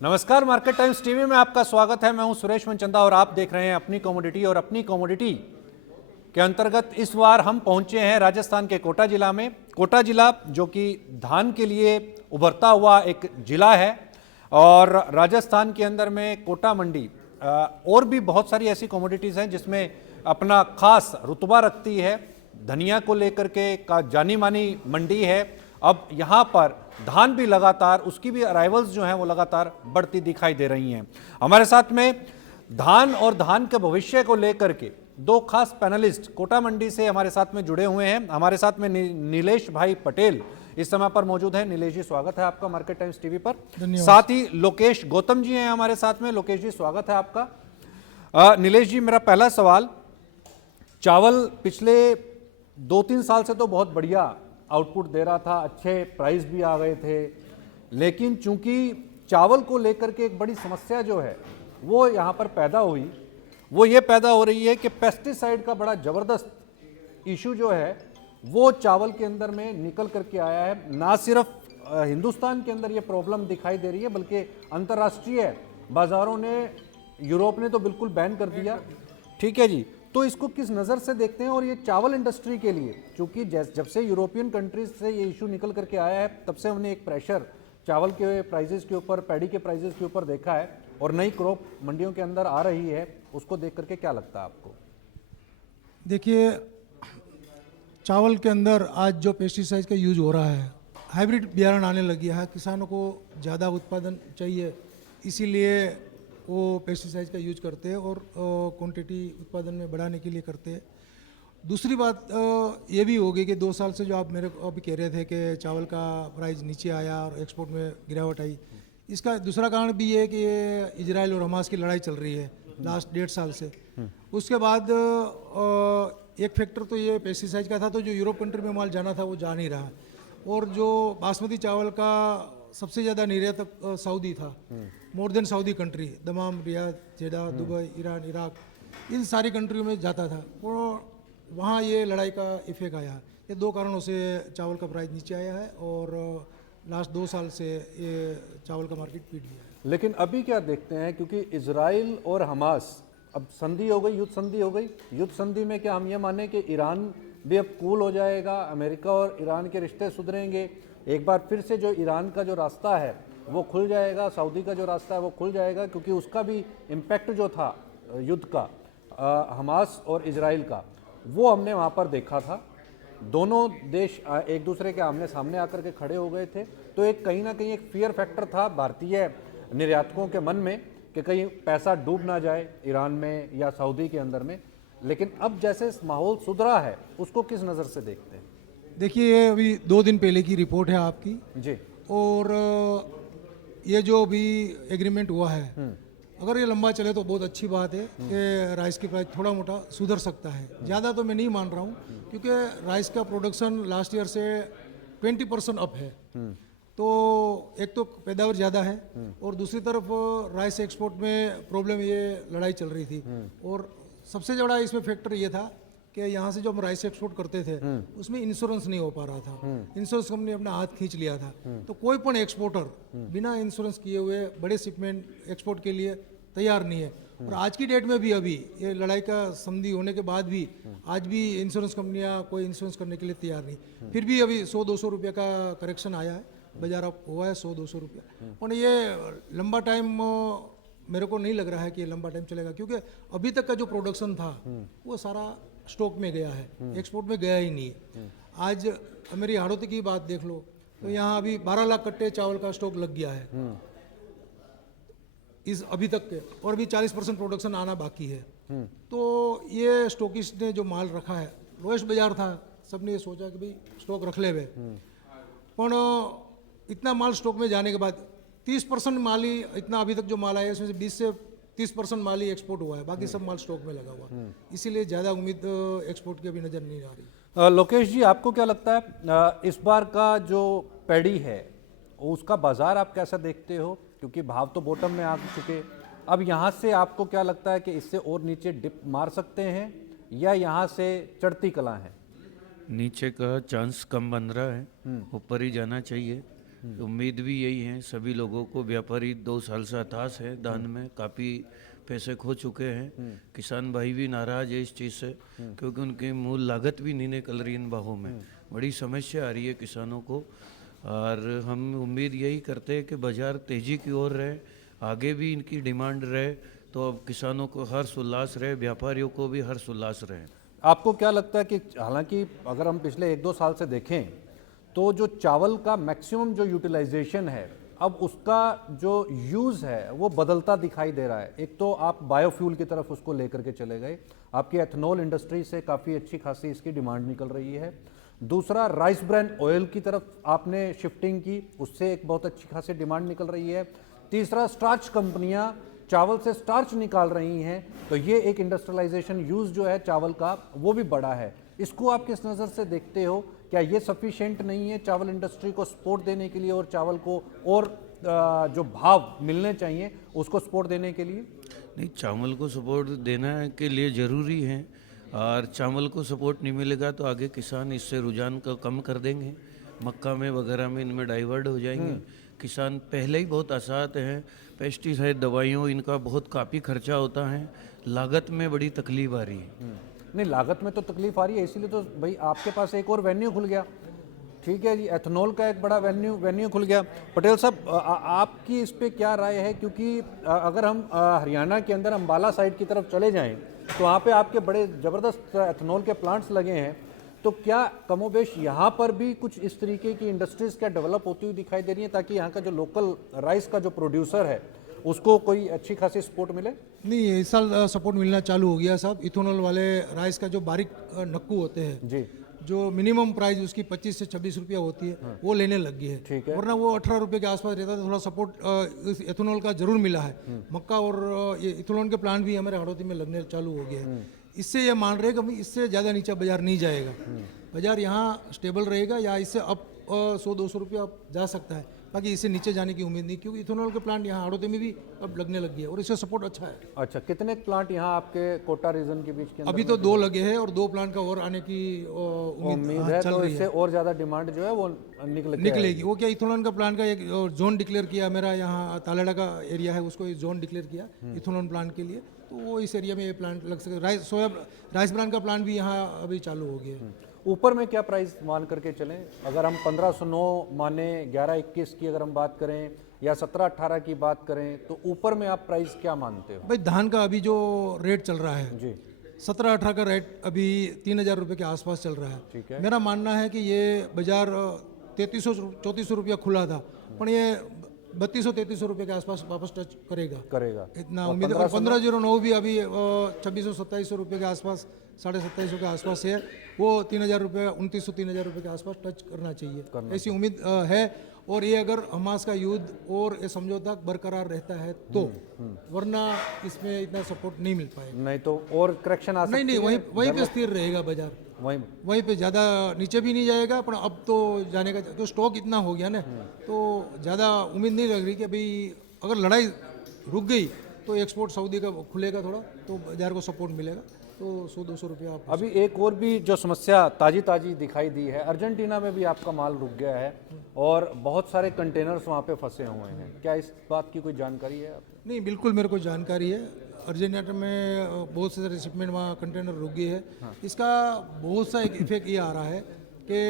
नमस्कार, market times TV में आपका स्वागत है। मैं हूं सुरेश मनचंदा और आप देख रहे हैं अपनी कमोडिटी। और अपनी कमोडिटी के अंतर्गत इस बार हम पहुंचे हैं राजस्थान के कोटा जिला में। कोटा जिला जो कि धान के लिए उभरता हुआ एक जिला है और राजस्थान के अंदर में कोटा मंडी और भी बहुत सारी ऐसी कमोडिटीज़ हैं जिसमें अपना खास रुतबा रखती है। धनिया को लेकर के का जानी मानी मंडी है। अब यहाँ पर धान भी लगातार उसकी भी अराइवल्स जो हैं वो लगातार बढ़ती दिखाई दे रही हैं। हमारे साथ में धान और धान के भविष्य को लेकर के दो खास पैनलिस्ट कोटा मंडी से हमारे साथ में जुड़े हुए हैं। हमारे साथ में नीलेश भाई पटेल इस समय पर मौजूद है। नीलेश जी, स्वागत है आपका मार्केट टाइम्स टीवी पर। साथ ही लोकेश गौतम जी हैं हमारे साथ में। लोकेश जी, स्वागत है आपका। नीलेश जी, मेरा पहला सवाल, चावल पिछले 2-3 साल से तो बहुत बढ़िया आउटपुट दे रहा था, अच्छे प्राइस भी आ गए थे, लेकिन चूंकि चावल को लेकर के एक बड़ी समस्या जो है वो यहाँ पर पैदा हुई, वो ये पैदा हो रही है कि पेस्टिसाइड का बड़ा ज़बरदस्त इशू जो है वो चावल के अंदर में निकल करके आया है। ना सिर्फ हिंदुस्तान के अंदर ये प्रॉब्लम दिखाई दे रही है बल्कि अंतर्राष्ट्रीय बाज़ारों ने, यूरोप ने तो बिल्कुल बैन कर दिया। ठीक है जी, तो इसको किस नज़र से देखते हैं? और ये चावल इंडस्ट्री के लिए, क्योंकि जब से यूरोपियन कंट्रीज से ये इशू निकल करके आया है तब से हमने एक प्रेशर चावल के प्राइसेस के ऊपर, पैडी के प्राइसेस के ऊपर देखा है और नई क्रॉप मंडियों के अंदर आ रही है, उसको देख करके क्या लगता है आपको? देखिए, चावल के अंदर आज जो पेस्टिसाइड का यूज हो रहा है, हाइब्रिड बियारण आने लग गया है, किसानों को ज़्यादा उत्पादन चाहिए इसीलिए वो पेस्टिसाइड का यूज करते हैं और क्वांटिटी उत्पादन में बढ़ाने के लिए करते हैं। दूसरी बात ये भी होगी कि 2 साल से जो आप मेरे को अभी कह रहे थे कि चावल का प्राइस नीचे आया और एक्सपोर्ट में गिरावट आई, इसका दूसरा कारण भी ये है कि ये इजराइल और हमास की लड़ाई चल रही है लास्ट 1.5 साल से। उसके बाद एक फैक्टर तो ये पेस्टिसाइड का था, तो जो यूरोप कंट्री में माल जाना था वो जा नहीं रहा। और जो बासमती चावल का सबसे ज़्यादा निर्यातक सऊदी था, more than Saudi country, दमाम, Riyadh, जेदा, दुबई, ईरान, इराक, इन सारी कंट्रियों में जाता था और वहाँ ये लड़ाई का इफेक्ट आया। ये 2 कारणों से चावल का प्राइस नीचे आया है और लास्ट 2 साल से ये चावल का मार्केट पीट गया है। लेकिन अभी क्या देखते हैं, क्योंकि इजराइल और हमास अब संधि हो गई, युद्ध संधि हो गई। युद्ध संधि में क्या हम ये माने कि ईरान भी अब कूल हो जाएगा, अमेरिका और ईरान के रिश्ते सुधरेंगे, एक बार फिर से जो ईरान का जो रास्ता है वो खुल जाएगा, सऊदी का जो रास्ता है वो खुल जाएगा, क्योंकि उसका भी इम्पैक्ट जो था युद्ध का हमास और इजराइल का वो हमने वहाँ पर देखा था। दोनों देश एक दूसरे के आमने सामने आकर के खड़े हो गए थे, तो एक कहीं ना कहीं एक फियर फैक्टर था भारतीय निर्यातकों के मन में कि कहीं पैसा डूब ना जाए ईरान में या सऊदी के अंदर में। लेकिन अब जैसे माहौल सुधरा है, उसको किस नज़र से देखते हैं? देखिए, अभी 2 दिन पहले की रिपोर्ट है आपकी जी, और ये जो अभी एग्रीमेंट हुआ है, अगर ये लंबा चले तो बहुत अच्छी बात है कि राइस की प्राइस थोड़ा मोटा सुधर सकता है। ज़्यादा तो मैं नहीं मान रहा हूँ, क्योंकि राइस का प्रोडक्शन लास्ट ईयर से 20% अप है। तो एक तो पैदावार ज़्यादा है और दूसरी तरफ राइस एक्सपोर्ट में प्रॉब्लम, ये लड़ाई चल रही थी और सबसे बड़ा इसमें फैक्टर ये था कि यहाँ से जो हम राइस एक्सपोर्ट करते थे उसमें इंश्योरेंस नहीं हो पा रहा था। इंश्योरेंस कंपनी अपना हाथ खींच लिया था। तो कोई पण एक्सपोर्टर बिना इंश्योरेंस किए हुए बड़े शिपमेंट एक्सपोर्ट के लिए तैयार नहीं है। और आज की डेट में भी, अभी ये लड़ाई का संधि होने के बाद भी आज भी इंश्योरेंस कंपनियां कोई इंश्योरेंस करने के लिए तैयार नहीं। फिर भी अभी 100-200 रुपये का करेक्शन आया है, बाजार अप हुआ है 100-200 रुपया। और ये लंबा टाइम मेरे को नहीं लग रहा है कि ये लंबा टाइम चलेगा, क्योंकि अभी तक का जो प्रोडक्शन था वो सारा स्टॉक में गया है, एक्सपोर्ट में गया ही नहीं है। आज मेरी हाड़ौती की बात देख लो तो यहाँ अभी 12 लाख कट्टे चावल का स्टॉक लग गया है इस अभी तक के, और भी 40% प्रोडक्शन आना बाकी है। तो ये स्टॉकिस्ट ने जो माल रखा है, लोएस्ट बाजार था, सबने ये सोचा कि भाई स्टॉक रख ले वे, पर इतना माल स्टॉक में जाने के बाद 30% माल ही, इतना अभी तक जो माल आया है इसमें से 20 से 30% माल ही एक्सपोर्ट हुआ है, बाकी सब माल स्टॉक में लगा हुआ। इसीलिए ज़्यादा उम्मीद एक्सपोर्ट की अभी नज़र नहीं आ रही। लोकेश जी, आपको क्या लगता है इस बार का जो पैडी है उसका बाजार आप कैसा देखते हो? क्योंकि भाव तो बॉटम में आ चुके, अब यहाँ से आपको क्या लगता है कि इससे और नीचे डिप मार सकते हैं या यहाँ से चढ़ती कला है? नीचे का चांस कम बन रहा है, ऊपर ही जाना चाहिए। उम्मीद भी यही है सभी लोगों को। व्यापारी 2 साल से हताश है, धान में काफ़ी पैसे खो चुके हैं। किसान भाई भी नाराज है इस चीज़ से, क्योंकि उनकी मूल लागत भी नहीं निकल रही इन भावों में। बड़ी समस्या आ रही है किसानों को, और हम उम्मीद यही करते हैं कि बाजार तेज़ी की ओर रहे, आगे भी इनकी डिमांड रहे, तो अब किसानों को हर्ष उल्लास रहे, व्यापारियों को भी हर्ष उल्लास रहे। आपको क्या लगता है कि हालांकि अगर हम पिछले 1-2 साल से देखें तो जो चावल का मैक्सिमम जो यूटिलाइजेशन है, अब उसका जो यूज़ है वो बदलता दिखाई दे रहा है। एक तो आप बायोफ्यूल की तरफ उसको लेकर के चले गए, आपकी एथनॉल इंडस्ट्री से काफ़ी अच्छी खासी इसकी डिमांड निकल रही है। दूसरा, राइस ब्रान ऑयल की तरफ आपने शिफ्टिंग की, उससे एक बहुत अच्छी खासी डिमांड निकल रही है। तीसरा, स्टार्च कंपनियां चावल से स्टार्च निकाल रही हैं, तो ये एक इंडस्ट्रियलाइजेशन यूज़ जो है चावल का वो भी बढ़ा है। इसको आप किस नज़र से देखते हो? क्या ये सफिशिएंट नहीं है चावल इंडस्ट्री को सपोर्ट देने के लिए और चावल को और जो भाव मिलने चाहिए उसको सपोर्ट देने के लिए? नहीं, चावल को सपोर्ट देना के लिए ज़रूरी है, और चावल को सपोर्ट नहीं मिलेगा तो आगे किसान इससे रुझान को कम कर देंगे, मक्का में वगैरह में इनमें डाइवर्ट हो जाएंगे। किसान पहले ही बहुत आसात हैं, पेस्टिसाइड दवाइयों इनका बहुत काफ़ी खर्चा होता है, लागत में बड़ी तकलीफ आ रही है। नहीं, लागत में तो तकलीफ आ रही है, इसीलिए तो भाई आपके पास एक और वेन्यू खुल गया। ठीक है जी, एथनॉल का एक बड़ा वेन्यू खुल गया। पटेल साहब, आपकी इस पे क्या राय है? क्योंकि अगर हम हरियाणा के अंदर अम्बाला साइड की तरफ चले जाएं तो वहाँ पे आपके बड़े ज़बरदस्त एथनॉल के प्लांट्स लगे हैं, तो क्या कमोबेश यहाँ पर भी कुछ इस तरीके की इंडस्ट्रीज़ क्या डेवलप होती हुई दिखाई दे रही है, ताकि यहाँ का जो लोकल राइस का जो प्रोड्यूसर है उसको कोई अच्छी खासी सपोर्ट मिले? नहीं, इस साल सपोर्ट मिलना चालू हो गया साहब। इथेनॉल वाले राइस का जो बारीक नक्कू होते हैं जी, जो मिनिमम प्राइस उसकी 25 से 26 रुपया होती है, वो लेने लग गई है। ठीक है। वरना वो 18 रुपये के आसपास रहता था। थोड़ा सपोर्ट इस एथेनॉल का जरूर मिला है। मक्का और ये इथेनॉल के प्लांट भी हमारे हड़ौती में लगने चालू हो गए हैं। इससे ये मान रहे हैं कि इससे ज़्यादा नीचे बाजार नहीं जाएगा, बाजार यहाँ स्टेबल रहेगा, या इससे अब 100-200 रुपया अब जा सकता है, बाकी इससे नीचे जाने की उम्मीद नहीं, क्योंकि इथेनॉल के प्लांट यहाँ हड़ौती में भी अब लगने लग गए हैं और इससे सपोर्ट अच्छा है। अच्छा, कितने प्लांट यहाँ आपके कोटा रीजन के बीच के अंदर अभी तो 2 लगे हैं और 2 प्लांट का और आने की उम्मीद उम्मीद है, चल तो रही इससे है। और ज़्यादा डिमांड जो है वो निकलेगी। वो क्या, इथेनॉल का प्लांट का एक जोन डिक्लेयर किया, मेरा यहाँ तालेड़ा का एरिया है, उसको एक जोन डिक्लेयर किया इथेनॉल प्लांट के लिए, तो वो इस एरिया में ये प्लांट लग सके। राइस ब्रांड का प्लांट भी यहाँ अभी चालू हो गया है। ऊपर में क्या प्राइस मान करके चलें? अगर हम 1509 माने, 11-21 की अगर हम बात करें, या 17-18 की बात करें, तो ऊपर में आप प्राइस क्या मानते हो? भाई धान का अभी जो रेट चल रहा है जी, 17-18 का रेट अभी 3000 रुपये के आसपास चल रहा है। ठीक है। मेरा मानना है कि ये बाजार 3300-3400 रुपया खुला था, पर ये 3200-3300 रुपये के आसपास वापस टच करेगा इतना उम्मीद है। और 1509 भी अभी 2600-2700 रुपये के आसपास, 2750 के आसपास है, वो 3000 रुपये, 2900-3000 रुपये के आसपास टच करना चाहिए, ऐसी उम्मीद है। और ये अगर हमास का युद्ध और ये समझौता बरकरार रहता है तो, वरना इसमें इतना सपोर्ट नहीं मिल पाएगा। नहीं तो और करेक्शन आ सकती नहीं, है? वहीं पे स्थिर रहेगा बाजार, वहीं पे ज़्यादा नीचे भी नहीं जाएगा, पर अब तो जाने का, तो स्टॉक इतना हो गया ना, तो ज़्यादा उम्मीद नहीं लग रही कि भाई अगर लड़ाई रुक गई तो एक्सपोर्ट सऊदी का खुलेगा थोड़ा, तो बाजार को सपोर्ट मिलेगा, तो 100-200 रुपया आप। अभी एक और भी जो समस्या ताजी दिखाई दी है, अर्जेंटीना में भी आपका माल रुक गया है और बहुत सारे कंटेनर्स वहाँ पे फंसे हुए हैं, क्या इस बात की कोई जानकारी है आपको? नहीं, बिल्कुल मेरे को जानकारी है। अर्जेंटीना में बहुत सारे शिपमेंट वहाँ कंटेनर रुक गए है। इसका बहुत सा एक इफेक्ट ये आ रहा है कि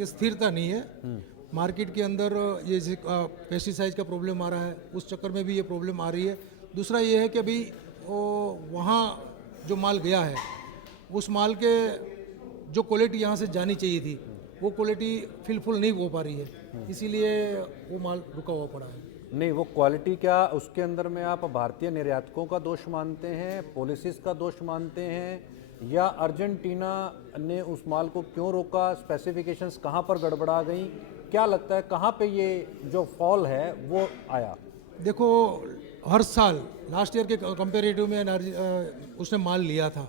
ये स्थिरता नहीं है मार्केट के अंदर। ये पेस्टिसाइड का प्रॉब्लम आ रहा है, उस चक्कर में भी ये प्रॉब्लम आ रही है। दूसरा ये है कि अभी वहाँ जो माल गया है, उस माल के जो क्वालिटी यहाँ से जानी चाहिए थी, वो क्वालिटी फिलफुल नहीं हो पा रही है, इसीलिए वो माल रुका हुआ पड़ा है। नहीं, वो क्वालिटी क्या उसके अंदर में आप भारतीय निर्यातकों का दोष मानते हैं, पॉलिसीज का दोष मानते हैं, या अर्जेंटीना ने उस माल को क्यों रोका, स्पेसिफिकेशंस कहाँ पर गड़बड़ा गई, क्या लगता है कहाँ पे ये जो फॉल है वो आया? देखो, हर साल लास्ट ईयर के कंपेरेटिव में उसने माल लिया था।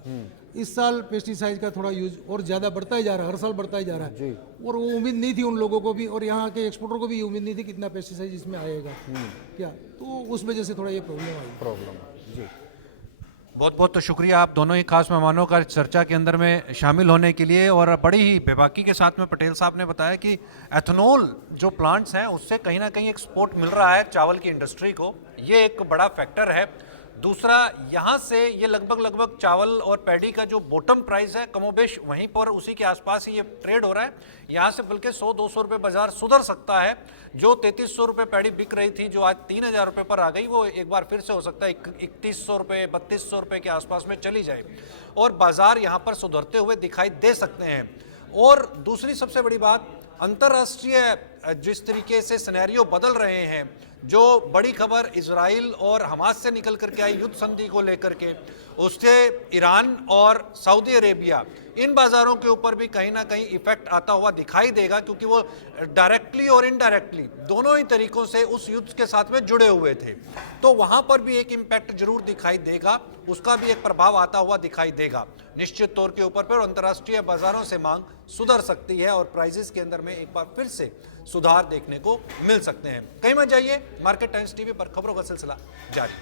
इस साल पेस्टिसाइड का थोड़ा यूज और ज़्यादा बढ़ता ही जा रहा है, हर साल बढ़ता ही जा रहा है, और वो उम्मीद नहीं थी उन लोगों को भी, और यहाँ के एक्सपोर्टर को भी उम्मीद नहीं थी कितना पेस्टिसाइड इसमें आएगा क्या, तो उस वजह से थोड़ा ये प्रॉब्लम आई। जी। बहुत बहुत तो शुक्रिया आप दोनों ही खास मेहमानों का चर्चा के अंदर में शामिल होने के लिए। और बड़ी ही बेबाकी के साथ में पटेल साहब ने बताया कि एथेनॉल जो प्लांट्स हैं उससे कहीं ना कहीं एक सपोर्ट मिल रहा है चावल की इंडस्ट्री को, ये एक बड़ा फैक्टर है। दूसरा, यहाँ से ये लगभग चावल और पैडी का जो बॉटम प्राइस है कमोबेश वहीं पर उसी के आसपास ही ये ट्रेड हो रहा है। यहाँ से बल्कि 100-200 रुपये बाजार सुधर सकता है। जो 3300 रुपये पैडी बिक रही थी, जो आज 3000 रुपये पर आ गई, वो एक बार फिर से हो सकता है 3100 रुपये 3200 रुपये के आसपास में चली जाए और बाजार यहाँ पर सुधरते हुए दिखाई दे सकते हैं। और दूसरी सबसे बड़ी बात, अंतर्राष्ट्रीय जिस तरीके से सिनेरियो बदल रहे हैं, जो बड़ी खबर इजराइल और हमास से निकल करके आई युद्ध संधि को लेकर के, उससे ईरान और सऊदी अरेबिया, इन बाजारों के ऊपर भी कहीं ना कहीं इफेक्ट आता हुआ दिखाई देगा, क्योंकि वो डायरेक्टली और इनडायरेक्टली दोनों ही तरीकों से उस युद्ध के साथ में जुड़े हुए थे। तो वहां पर भी एक इम्पैक्ट जरूर दिखाई देगा, उसका भी एक प्रभाव आता हुआ दिखाई देगा निश्चित तौर के ऊपर पर। अंतर्राष्ट्रीय बाजारों से मांग सुधर सकती है और प्राइजेस के अंदर में एक बार फिर से सुधार देखने को मिल सकते हैं। कहीं मत जाइए, मार्केट टाइम्स टीवी पर खबरों का सिलसिला जारी।